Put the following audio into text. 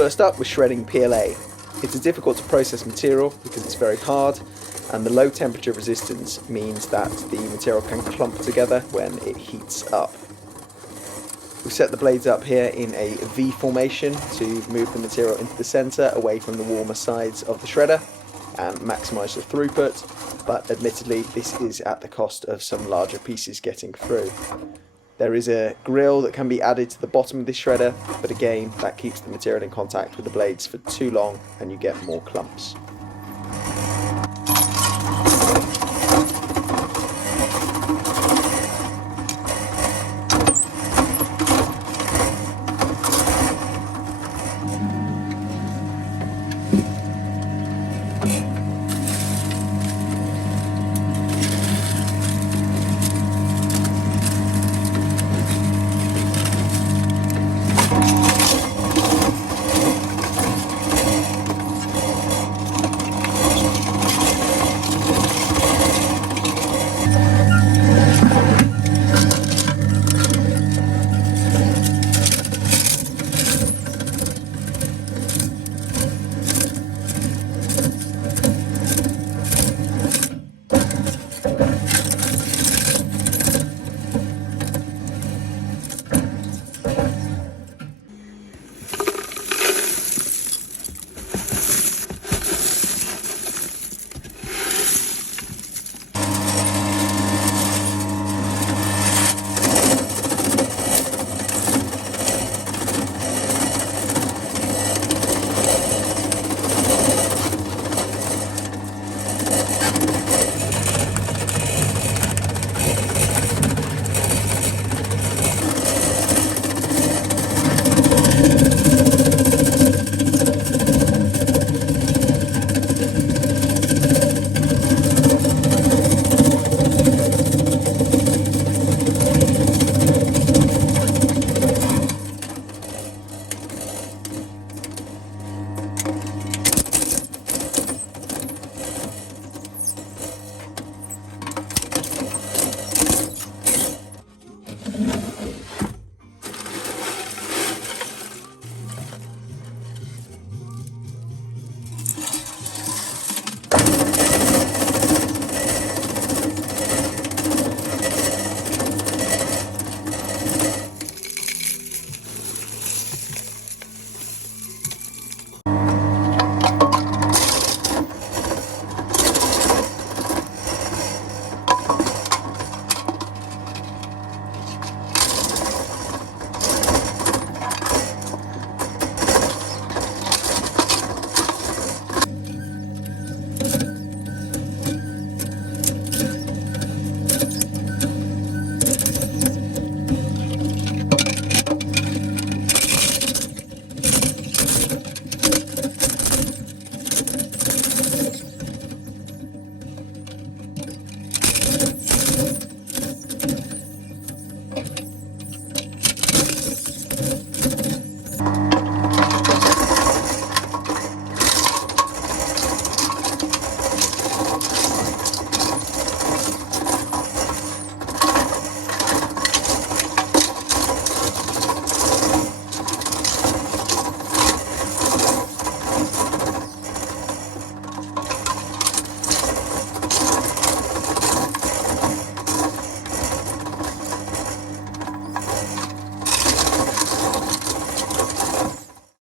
First up, we're shredding PLA. It's a difficult to process material because it's very hard, and the low temperature resistance means that the material can clump together when it heats up. We set the blades up here in a V formation to move the material into the centre away from the warmer sides of the shredder and maximise the throughput, but admittedly this is at the cost of some larger pieces getting through. There is a grill that can be added to the bottom of this shredder, but again that keeps the material in contact with the blades for too long and you get more clumps.